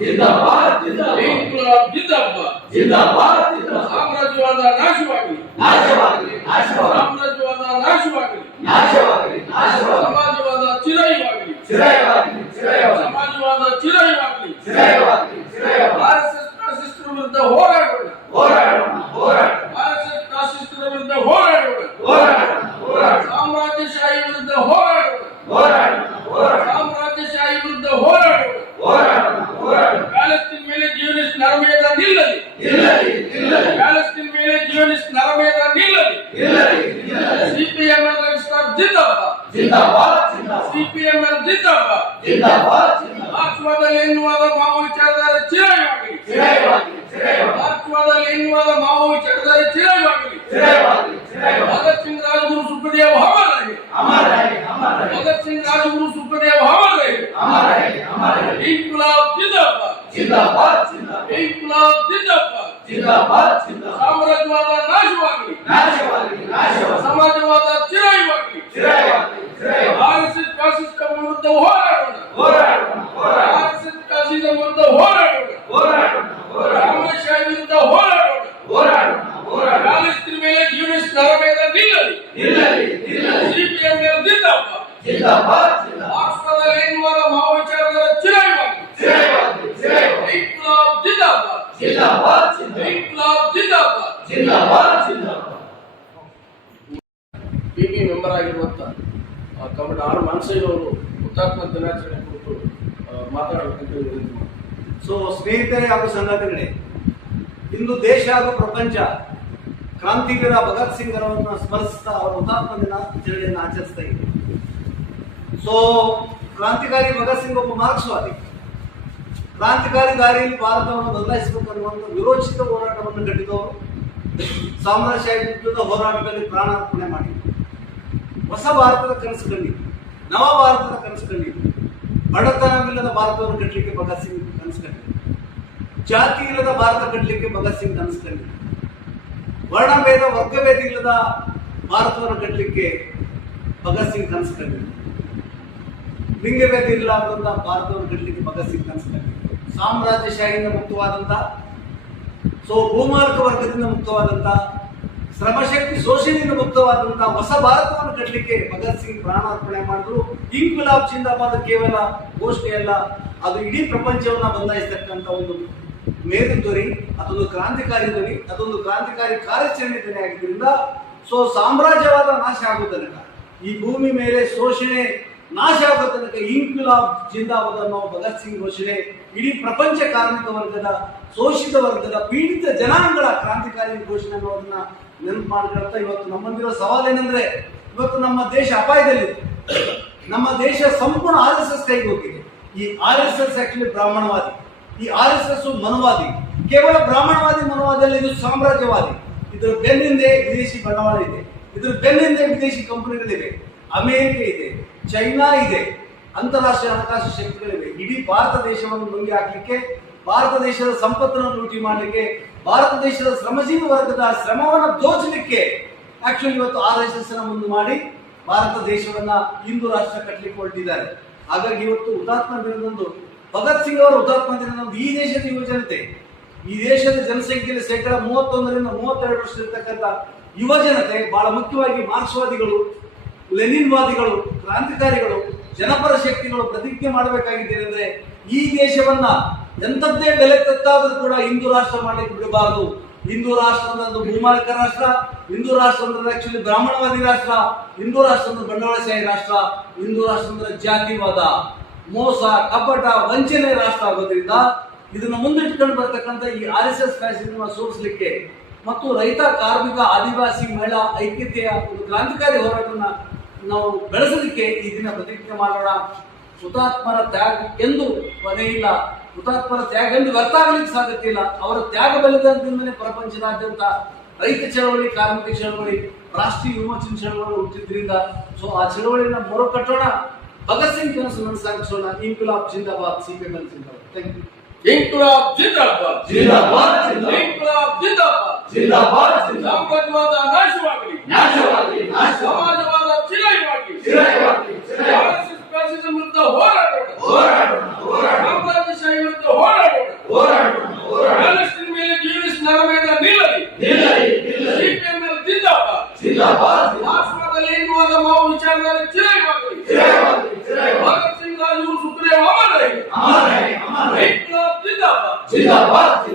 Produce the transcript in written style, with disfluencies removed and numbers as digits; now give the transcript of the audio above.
ಜಿಂದಾಬಾದ್ ಜಿಂದಾಬಾದ್ ಇನ್ಕ್ಲಾಬ್ ಜಿಂದಾಬಾದ್ ಜಿಂದಾಬಾದ್ ಜಿಂದಾಬಾದ್ ಸಾಮ್ರಾಜ್ಯವಾದ ನಾಶವಾಗಲಿ ನಾಶವಾಗಲಿ ನಾಶವಾಗಲಿ ಸಾಮ್ರಾಜ್ಯವಾದ ನಾಶವಾಗಲಿ ನಾಶವಾಗಲಿ ನಾಶವಾಗಲಿ ಸಮಾಜವಾದ ಚಿರೈವಾಗಲಿ ಚಿರೈವಾಗಲಿ ಚಿರೈವಾಗಲಿ ಸಮಾಜವಾದ ಚಿರೈವಾಗಲಿ ಚಿರೈವಾಗಲಿ ಚಿರೈವಾಗಲಿ ಆರ್ಎಸ್ಎಸ್ ಫ್ಯಾಸಿಸ್ಟರ ವಿರುದ್ಧ ಹೋರಾಡೋಣ ಹೋರಾಡೋಣ ಹೋರಾಡೋಣ ಆರ್ಎಸ್ಎಸ್ ಫ್ಯಾಸಿಸ್ಟರ ವಿರುದ್ಧ ಹೋರಾಡೋಣ ಹೋರಾಡೋಣ ಹೋರಾಡೋಣ ಸಾಮ್ರಾಜ್ಯಶಾಹಿ ವಿರುದ್ಧ ಹೋರಾಡೋಣ ಹೋರಾಡೋಣ ಹೋರಾಡೋಣ ಸಾಮ್ರಾಜ್ಯಶಾಹಿ ವಿರುದ್ಧ ಹೋರಾಡೋಣ ಹೋರಾಡೋಣ ಹೋರಾಡೋಣ ಪ್ಯಾಲೆಸ್ತೀನ್ ಮೇಲೆ ಜಿಯೋನಿಸ್ಟ್ ನರಮೇಧ ನಿಲ್ಲಲಿ ನಿಲ್ಲಲಿ ನಿಲ್ಲಲಿ ಪ್ಯಾಲೆಸ್ತೀನ್ ಮೇಲೆ ಜಿಯೋನಿಸ್ಟ್ ನರಮೇಧ ನಿಲ್ಲಲಿ ನಿಲ್ಲಲಿ ನಿಲ್ಲಲಿ ಸಿಪಿಎಂಎಲ್ ರಿಜಿಸ್ಟರ್ ಜಿಂದಾಬಾದ್ ಜಿಂದಾಬಾದ್ ಜಿಂದಾಬಾದ್ ಸಿಪಿಎಂಎಲ್ ಜಿಂದಾಬಾದ್ ಜಿಂದಾಬಾದ್ ಜಿಂದಾಬಾದ್ ಮಾರ್ಕ್ಸ್ವಾದಲ್ಲಿ ಎನ್ನುವಾದ ಮಾವೋ ವಿಚಾರಧಾರೆ ಚಿರೈವಾಗಲಿ ಚಿರೈವಾಗಲಿ ಚಿರೈವಾಗಲಿ ಮಾರ್ಕ್ಸ್ವಾದಲ್ಲಿ ಎನ್ನುವಾದ ಮಾವೋ ವಿಚಾರಧಾರೆ ಚಿರೈವಾಗಲಿ ಚಿರೈವಾಗಲಿ ಚಿರೈವಾಗಲಿ ಭಗತ್ ಸಿಂಗ್ ರಾಜಗುರು ಸುಖದೇವ್ ಅಮರ್ ರಹೆ ಅಮರ ರಹೆ ಅಮರ ರಹೆ ಭಗತ್ ಸಿಂಗ್ ರಾಜಗುರು ಸುಖದೇವ್ ಅಮರ್ ರಹೆ ಅಮರ ರಹೆ ಅಮರ ರಹೆ ಇನ್ಕ್ಲಾಬ್ ಜಿಂದಾಬಾದ್ ಜಿಂದಾಬಾದ್ ಜಿಂದಾಬಾದ್ ಇನ್ಕ್ಲಾಬ್ ಜಿಂದಾಬಾದ್ ಜಿಂದಾಬಾದ್ ಜಿಂದಾಬಾದ್ ಸಾಮ್ರಾಜ್ಯವಾದ ನಾಶವಾಗಲಿ ನಾಶವಾಗಲಿ ನಾಶವಾಗಲಿ ಸಮಾಜವಾದ ಚಿರೈವಾಗಲಿ ಚಿರೈವಾಗಲಿ ಚಿರೈವಾಗಲಿ ಆರ್ಎಸ್ಎಸ್ ಫ್ಯಾಸಿಸ್ಟರ ವಿರುದ್ಧ ಹೋರಾಡೋಣ ಹೋರಾಡೋಣ ಹೋರಾಡೋಣ ಆರ್ಎಸ್ಎಸ್ ಫ್ಯಾಸಿಸಂ ವಿರುದ್ಧ ಹೋರಾಡೋಣ ಹೋರಾಡೋಣ ಹೋರಾಡೋಣ ಸಾಮ್ರಾಜ್ಯಶಾಹಿ ವಿರುದ್ಧ ಹೋರಾಡೋಣ ಹೋರಾಡೋಣ ಹೋರಾಡೋಣ ಪ್ಯಾಲೆಸ್ತೀನ್ ಮೇಲೆ ಜಿಯೋನಿಸ್ಟ್ ನರಮೇಧ ನಿಲ್ಲಲಿ ನಿಲ್ಲಲಿ ನಿಲ್ಲಲಿ ಸಿಪಿಎಂಎಲ್ ಜಿಂದಾಬಾದ್ ಜಿಂದಾಬಾದ್ ಜಿಂದಾಬಾದ್ ಮಾರ್ಕ್ಸ್ವಾದಲ್ಲಿ ಎನ್ನುವಾದ ಮಾವೋ ವಿಚಾರಧಾರೆ ಚಿರೈವಾಗಲಿ ಚಿರೈವಾಗಲಿ ಚಿರೈವಾಗಲಿ ಇನ್ಕ್ಲಾಬ್ ಜಿಂದಾಬಾದ್ ಜಿಂದಾಬಾದ್ ಜಿಂದಾಬಾದ್ ಇನ್ಕ್ಲಾಬ್ ಜಿಂದಾಬಾದ್ ಜಿಂದಾಬಾದ್ ಜಿಂದಾಬಾದ್ ಪಿಬಿ ಮೆಂಬರ್ ಆಗಿರುವಂತ ಕಮಲ ಆರ್ ಮಾನ್ಸೈಲ್ ಅವರು ಹುತಾತ್ಮ ದಿನಾಚರಣೆ ಕುರಿತು ಮಾತನಾಡಬೇಕಂತ ವಿನಂತಿ ಮಾಡ್ತೀನಿ. ಸೊ ಸ್ನೇಹಿತರೆ ಹಾಗೂ ಸಂಘಟನೆಗಳೇ, ಇಂದು ದೇಶ ಹಾಗೂ ಪ್ರಪಂಚ ಕ್ರಾಂತಿವೀರ ಭಗತ್ ಸಿಂಗ್ ಅವರನ್ನು ಸ್ಮರಿಸ್ತಾ ಅವರ ಹುತಾತ್ಮ ದಿನಾಚರಣೆಯನ್ನು ಆಚರಿಸ್ತಾ ಇದೆ. ಸೊ ಕ್ರಾಂತಿಕಾರಿ ಭಗತ್ ಸಿಂಗ್ ಒಬ್ಬ ಮಾರ್ಕ್ಸ್ವಾದಿ, ಕ್ರಾಂತಿಕಾರಿ ದಾರಿಯಲ್ಲಿ ಭಾರತವನ್ನು ಬದಲಾಯಿಸಬೇಕು ಅನ್ನುವಂಥ ವಿರೋಚಿತ ಹೋರಾಟವನ್ನು ಕಟ್ಟಿದವರು, ಸಾಮ್ರಾಜ್ಯಶಾಹಿ ವಿರುದ್ಧದ ಹೋರಾಟದಲ್ಲಿ ಪ್ರಾಣಾರ್ಪಣೆ ಮಾಡಿದರು. ಹೊಸ ಭಾರತದ ಕನಸು ಕಂಡಿದ್ದು, ನವ ಭಾರತದ ಕನಸು ಕಂಡಿದ್ದು, ಬಡತನವಿಲ್ಲದ ಭಾರತವನ್ನು ಕಟ್ಟಲಿಕ್ಕೆ ಭಗತ್ ಸಿಂಗ್ ಕನಸು ಕಂಡಿದ್ದು, ಜಾತಿ ಇಲ್ಲದ ಭಾರತ ಕಟ್ಟಲಿಕ್ಕೆ ಭಗತ್ ಸಿಂಗ್ ಕನಸು ಕಂಡಿದ್ದು, ವರ್ಣಭೇದ ವರ್ಗಭೇದ ಇಲ್ಲದ ಭಾರತವನ್ನು ಕಟ್ಟಲಿಕ್ಕೆ ಭಗತ್ ಸಿಂಗ್ ಕನಸು ಕಂಡಿದ್ದು, ಲಿಂಗಭೇದ ಇಲ್ಲದಂತ ಭಾರತವನ್ನು ಕಟ್ಟಲಿಕ್ಕೆ ಭಗತ್ ಸಿಂಗ್ ಕನಸು ಕಂಡಿದ್ದು, ಸಾಮ್ರಾಜ್ಯಶಾಹಿಯಿಂದ ಮುಕ್ತವಾದಂತ, ಸೊ ಭೂಮಾರ್ಗ ವರ್ಗದಿಂದ ಮುಕ್ತವಾದಂತ, ಶ್ರಮಶಕ್ತಿ ಶೋಷಣೆಯಿಂದ ಮುಕ್ತವಾದಂತ ಹೊಸ ಭಾರತವನ್ನು ಕಟ್ಟಲಿಕ್ಕೆ ಭಗತ್ ಸಿಂಗ್ ಪ್ರಾಣಾರ್ಪಣೆ ಮಾಡಿದ್ರು. ಇನ್ಕ್ಲಾಬ್ ಜಿಂದಾಬಾದ್ ಕೇವಲ ಘೋಷಣೆಯಲ್ಲ, ಅದು ಇಡೀ ಪ್ರಪಂಚವನ್ನ ಬದಲಾಯಿಸತಕ್ಕಂಥ ಒಂದು ಮೇರು ಧ್ವನಿ, ಅದೊಂದು ಕ್ರಾಂತಿಕಾರಿ ಧ್ವನಿ, ಅದೊಂದು ಕ್ರಾಂತಿಕಾರಿ ಕಾರ್ಯಾಚರಣೆ ಧ್ವನಿ ಆಗಿದ್ದರಿಂದ ಸೊ ಸಾಮ್ರಾಜ್ಯವಾದ ನಾಶ ಆಗೋ ತನಕ, ಈ ಭೂಮಿ ಮೇಲೆ ಶೋಷಣೆ ನಾಶ ಆಗೋ ತನಕ ಇನ್ಕ್ಲಾಬ್ ಜಿಂದಾಬಾದ್ ಅನ್ನೋ ಭಗತ್ ಸಿಂಗ್ ಘೋಷಣೆ ಇಡೀ ಪ್ರಪಂಚ ಕಾರ್ಮಿಕ ವರ್ಗದ, ಶೋಷಿತ ವರ್ಗದ, ಪೀಡಿತ ಜನಾಂಗಗಳ ಕ್ರಾಂತಿಕಾರಿ ಘೋಷಣೆ ಅನ್ನೋದನ್ನ ನೆನಪು ಮಾಡ್ಕೊಳ್ತಾ ಇವತ್ತು ನಮ್ಮಂದಿರೋ ಸವಾಲೇನೆಂದ್ರೆ, ಇವತ್ತು ನಮ್ಮ ದೇಶ ಅಪಾಯದಲ್ಲಿದೆ. ನಮ್ಮ ದೇಶ ಸಂಪೂರ್ಣ RSS ಕೈಗೆ ಹೋಗಿದೆ. ಈ RSS ಆಕ್ಚುಲಿ ಬ್ರಾಹ್ಮಣವಾದಿ, ಈ RSS ಮನುವಾದಿ, ಕೇವಲ ಬ್ರಾಹ್ಮಣವಾದಿ ಮನುವಾದಿಯಲ್ಲಿ ಇದು ಸಾಮ್ರಾಜ್ಯವಾದಿ. ಇದರ ಬೆನ್ನಿಂದೆ ವಿದೇಶಿ ಬಂಡವಾಳ ಇದೆ, ಇದರ ಬೆನ್ನಿಂದೆ ವಿದೇಶಿ ಕಂಪನಿಗಳಿವೆ, ಅಮೆರಿಕ ಇದೆ, ಚೈನಾ ಇದೆ, ಅಂತಾರಾಷ್ಟ್ರೀಯ ಹಣಕಾಸು ಶಕ್ತಿಗಳಿವೆ. ಇಡೀ ಭಾರತ ದೇಶವನ್ನು ನುಂಗಿ ಹಾಕಲಿಕ್ಕೆ, ಭಾರತ ದೇಶದ ಸಂಪತ್ತನ್ನು ಲೂಟಿ ಮಾಡಲಿಕ್ಕೆ, ಭಾರತ ದೇಶದ ಶ್ರಮಜೀವಿ ವರ್ಗದ ಶ್ರಮವನ್ನು ದೋಚಲಿಕ್ಕೆ ಆಕ್ಚುಲಿ ಇವತ್ತು RSS ಮುಂದೆ ಮಾಡಿ ಭಾರತ ದೇಶವನ್ನ ಹಿಂದೂ ರಾಷ್ಟ್ರ ಕಟ್ಟಲಿಕ್ಕೆ ಹೊರಟಿದ್ದಾರೆ. ಹಾಗಾಗಿ ಇವತ್ತು ಹುತಾತ್ಮ ದಿನದಂದು ಭಗತ್ ಸಿಂಗ್ ಅವರ ಹುತಾತ್ಮ ದಿನದಂದು ಈ ದೇಶದ ಯುವ ಜನತೆ, ಈ ದೇಶದ ಜನಸಂಖ್ಯೆಯಲ್ಲಿ 31ರಿಂದ 32 ವರ್ಷ ಇರ್ತಕ್ಕಂಥ ಯುವ ಜನತೆ, ಬಹಳ ಮುಖ್ಯವಾಗಿ ಮಾರ್ಕ್ಸ್ವಾದಿಗಳು, ಲೆನಿನ್ವಾದಿಗಳು, ಕ್ರಾಂತಿಕಾರಿಗಳು, ಜನಪರ ಶಕ್ತಿಗಳು ಪ್ರತಿಜ್ಞೆ ಮಾಡಬೇಕಾಗಿದೆ ಅಂದ್ರೆ ಈ ದೇಶವನ್ನ ಎಂಥದ್ದೇ ಬೆಲೆ ತೆತ್ತಾದ್ರೂ ಕೂಡ ಹಿಂದೂ ರಾಷ್ಟ್ರ ಮಾಡಲಿಕ್ಕೆ ಬಿಡಬಾರದು. ಹಿಂದೂ ರಾಷ್ಟ್ರ ಅಂದ್ರೆ ಭೂಮಾಲಕ ರಾಷ್ಟ್ರ, ಹಿಂದೂ ರಾಷ್ಟ್ರ ಅಂದ್ರೆ ಆಕ್ಚುಲಿ ಬ್ರಾಹ್ಮಣವಾದಿ ರಾಷ್ಟ್ರ, ಹಿಂದೂ ರಾಷ್ಟ್ರ ಅಂದ್ರೆ ಬಂಡವಾಳಶಾಹಿ ರಾಷ್ಟ್ರ, ಹಿಂದೂ ರಾಷ್ಟ್ರ ಅಂದ್ರೆ ಜಾತಿವಾದ, ಮೋಸ, ಕಪಟ, ವಂಚನೆ ರಾಷ್ಟ್ರ ಆಗೋದ್ರಿಂದ ಇದನ್ನ ಮುಂದಿಟ್ಕೊಂಡು ಬರ್ತಕ್ಕಂಥ ಈ RSS ಫ್ಯಾಸಿಸಂ ಸೋಲಿಸಲಿಕ್ಕೆ ಮತ್ತು ರೈತ, ಕಾರ್ಮಿಕ, ಆದಿವಾಸಿ, ಮಹಿಳಾ ಐಕ್ಯತೆಯ ಒಂದು ಕ್ರಾಂತಿಕಾರಿ ಹೋರಾಟವನ್ನ ನಾವು ಬೆಳೆಸಲಿಕ್ಕೆ ಈ ದಿನ ಪ್ರತಿಜ್ಞೆ ಮಾಡೋಣ. ಹುತಾತ್ಮರ ತ್ಯಾಗ ಎಂದು ಕೊನೆ ಇಲ್ಲ, ಹುತಾತ್ಮರ ತ್ಯಾಗ ಎಂದು ವ್ಯರ್ಥ ಆಗಲಿಕ್ಕೆ ಸಾಧ್ಯತೆ ಇಲ್ಲ. ಅವರ ತ್ಯಾಗ ಬಲಿದಾನದಿಂದಲೇ ಪ್ರಪಂಚದಾದ್ಯಂತ ರೈತ ಚಳವಳಿ, ಕಾರ್ಮಿಕ ಚಳವಳಿ, ರಾಷ್ಟ್ರೀಯ ವಿಮೋಚನೆ ಚಳವಳಿ ಹುಟ್ಟಿದ್ರಿಂದ ಸೊ ಆ ಚಳವಳಿನ ಮೊರೆ ಕಟ್ಟೋಣ. ಭಗತ್ ಸಿಂಗ್ ಕನಸು ನನಸಾಗಿಸೋಣ. ಇನ್ಕ್ಲಾಬ್ ಜಿಂದಾಬಾದ್, ಸಿಪಿಎಂ ಜಿಂದಾಬಾದ್. Thank you. ಇನ್ಕ್ಲಾಬ್ ಜಿಂದಾಬಾದ್, ಜಿಂದಾಬಾದ್ ಜಿಂದಾಬಾದ್ ಇನ್ಕ್ಲಾಬ್ ಜಿಂದಾಬಾದ್, ಜಿಂದಾಬಾದ್ ಜಿಂದಾಬಾದ್. ಸಾಮ್ರಾಜ್ಯವಾದ ನಾಶವಾಗಲಿ, ನಾಶವಾಗಲಿ ನಾಶವಾಗಲಿ, ಸಮಾಜವಾದ ಚಿರೈವಾಗಲಿ, ಚಿರೈವಾಗಲಿ ಚಿರೈವಾಗಲಿ. RSS ಫ್ಯಾಸಿಸಂ ವಿರುದ್ಧ ಹೋರಾಡೋಣ, ಹೋರಾಡೋಣ ಹೋರಾಡೋಣ, ಸಾಮ್ರಾಜ್ಯಶಾಹಿ ವಿರುದ್ಧ ಹೋರಾಡೋಣ. ಮೇಲೆ ಚಿರೈವಾಗಲಿ. ಚಿರೈವಾಗಲಿ, ಚಿರೈವಾಗಲಿ. ಭಗತ್ ಸಿಂಗ್ ರಾಜಗುರು ಸುಪ್ರೀಂ ಅಮರ್ ರಹೆ. ಅಮರ್ ರಹೆ, ಅಮರ್ ರಹೆ. ಇನ್ಕ್ಲಾಬ್ ಜಿಂದಾಬಾದ್. ಜಿಂದಾಬಾದ್